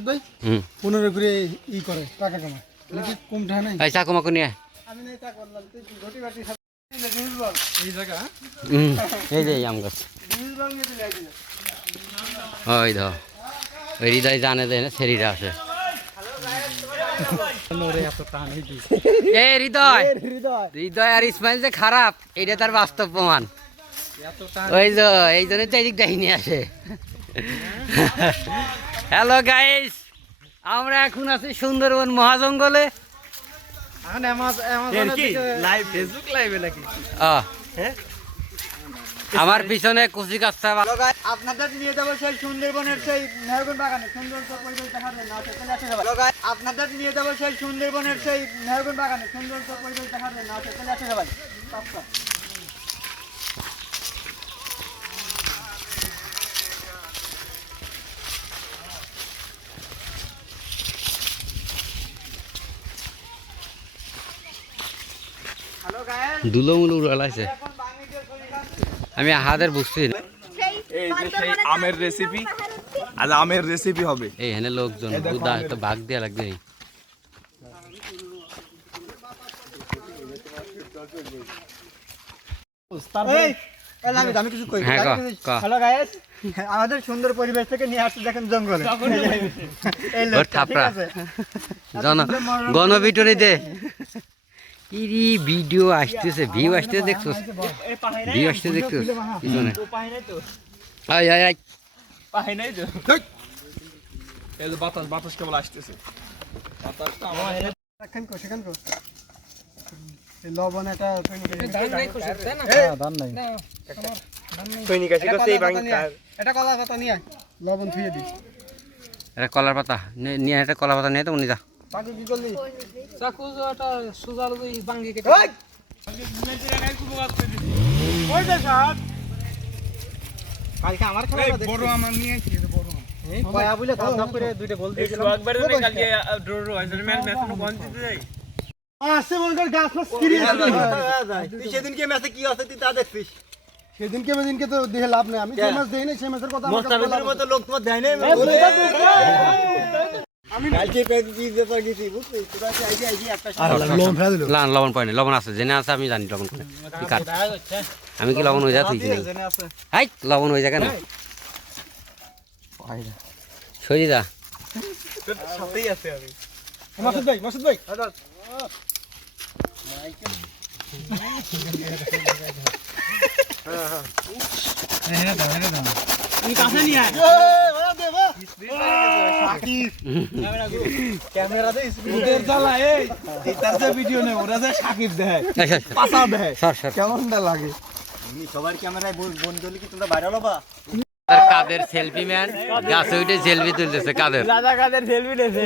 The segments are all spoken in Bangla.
ভাই 15 করে ই করে টাকা কামায় নাকি কম টাকা নাই এই চাকু মাকু নিয়ে আমি নাই টাকা বললাম তুই ঘটি ঘটি এই জায়গা এই যে আম গাছ নিউজ ব্লগ নিয়ে চলে আসি ওই ধর ওই হৃদয় জানে যে শরীরে আছে হৃদয় হৃদয় আর ইসমাইল যে খারাপ এটা তার বাস্তব প্রমাণ ওই যে এই জন্য তো এদিক দেখিনি আসে হ্যালো গাইস আমরা এখন আছি সুন্দরবন মহাজঙ্গলে আমার পিছনে কুচি কাচ্চা আপনাদের নিয়ে যাবো সেই সুন্দরবনের সেই মেহরগঞ্জ বাগানে সুন্দর পরিবেশ দেখার জন্য আপনাদের নিয়ে যাবো সেই সুন্দরবনের সেই মেহরগঞ্জ বাগানে সুন্দর পরিবেশ দেখার জন্য চলে আসে সবাই দুলো মুলো উড়ালাইছে আমি হাতের বুঝছি না এই যে সেই আমের রেসিপি আজ আমের রেসিপি হবে এই হেনে লোকজন বুদা তো ভাগ দেয়া লাগবে আমি কিছু কই হ্যাঁ হ্যালো গাইস আমাদের সুন্দর পরিবেশ থেকে নিয়ে আসছে দেখেন জঙ্গলে এই লোকটা ঠিক আছে গণবিটনি দে ইরি ভিডিও আসতেছে ভিউ আসতেছে দেখছো ভিউ আসতেছে দেখছো পিছনে আয় আয় আয় পাই নাই তো এই যে বাতাস কেবল আসতেছে বাতাসটা আমার রাখেন কো সেখান কো এই লবণ এটা ধান নাই সৈনিক আছে তো সেই বাঙ্গি এটা কলা পাতা নিয়ে লবণ ধুইয়ে দি এটা কলার পাতা নিয়ে এটা কলা পাতা নিয়ে তো উনি যা বাকি কি করলি চাকু এটা সুজাল ওই বাঙ্গি কেটে ওই ওই দে সাহেব কালকে আমার খেলা বড় আমার নিয়ে কি বড় এই কয়া বলে দাম করে দুইটা বল দিয়েছিলাম একবারে না কালকে ড্র হইছে ম্যাচ নো কোন জিতে যাই আসে মন করে গাছ মাছ কিরি তুই সেদিনকে ম্যাচে কি আছে তুই তা দেখছিস সেদিনকে মেদিনকে তো দেখে লাভ নাই আমি যে ম্যাচ দেই নাই সেই ম্যাচের কথা মোস্তাফিজের মতো লোক তো দেয় নাই আমি কালকে পেজ দিতে পার গেছি বুঝছিস তোরা কি আইজি একটা লবণ ফেলে দিল না লবণ পাই না লবণ আছে জেনে আছে আমি জানি লবণ কি কাট আমি কি লবণ হয়ে যা তুই জানি হাই লবণ হয়ে যা কেন সরি দা সাথেই আছে আমি মাসুদ ভাই তুই কাছে নিয়ে আয় ওরা দেব সাকিব ক্যামেরা দে স্পিডের জ্বালা এই তার যে ভিডিও নে ওরা যে সাকিব দেয় পাসা দেয় কেমনটা লাগে আমি সবার ক্যামেরায় বন্ধ হলে কি তোমরা ভাইরাল হবা আর কাদের সেলফি ম্যান গাছে উঠে সেলফি তুলতেছে কাদের দাদা কাদের সেলফি নেছে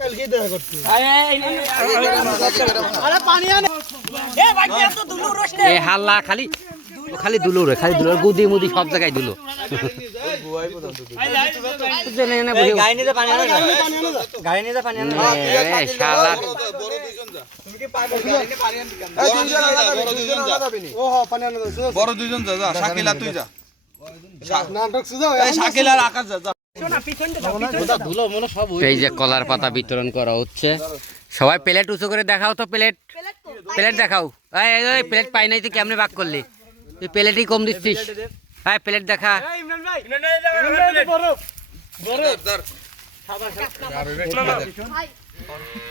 কালকে দেখা করতে আরে পানি আনে এ ভাই এত দুলু রসনে এ হাল্লা খালি খালি দুলো রে খালি দুলো গুদি মুদি সব জায়গায় দুলো গাড়ি নিতে পানি আনে গাড়ি নিতে পানি আনে এ শালা তুমি কি পাগল গাড়ি নিতে পানি আনবি কেন বড় দুইজন যা ও হ্যাঁ পানি আনে বড় দুইজন যা যা শাকিলা তুই যা নাটক সুজাও এই শাকিল আর আকাশ যা যা এই যে কলার পাতা বিতরণ করা হচ্ছে সবাই প্লেট উঁচু করে দেখাও তো প্লেট প্লেট দেখাও এই প্লেট পাই নাই তুই কেমনে ভাগ করলি তুই প্লেটই কম দিচ্ছিস হ্যাঁ প্লেট দেখা ইমরান ভাই ইমরান ভাই বড় বড়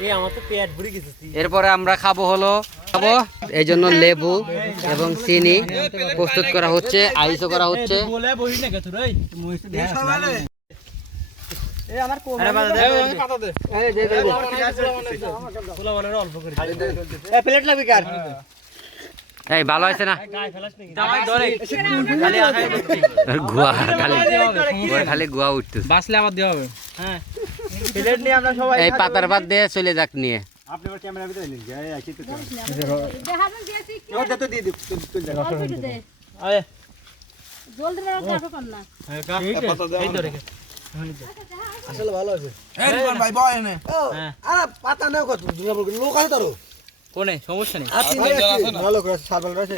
এই আমার তো পেট ভরে গেছে এরপরে আমরা খাবো এই জন্য লেবু এবং চিনি প্রস্তুত করা হচ্ছে আইসও করা হচ্ছে বলে বহি না গেছ রে মুইতে দে এই আমার কোমরে পাতা দে এই দে দে ফুলা বলে অল্প করে এই প্লেট লাগবে কার এই ভালো আছে না গায় ফেলাস নাকি দামাই ধরে খালি আখাই গুয়া খালি গুয়া উঠতেছে বাসলে আবার দেওয়া হবে হ্যাঁ প্লেট নিয়ে আমরা সবাই এই পাতার বাদ দিয়ে চলে যাক নিয়ে আপনি আমার ক্যামেরা ভিতরে নিন এই আছি তো দেখাবেন দিয়েছি কি ওটা তো দিয়ে দে আয় জলদি মারা কাটো কর না হ্যাঁ পাতা দে এই ধরে আসলে ভালো আছে এই রিপন ভাই বয় এনে আরে পাতা নাও কত দুনিয়া বল লোক আছে তারো কোনে সমস্যা নেই ভালো করে সাত ভালো আছে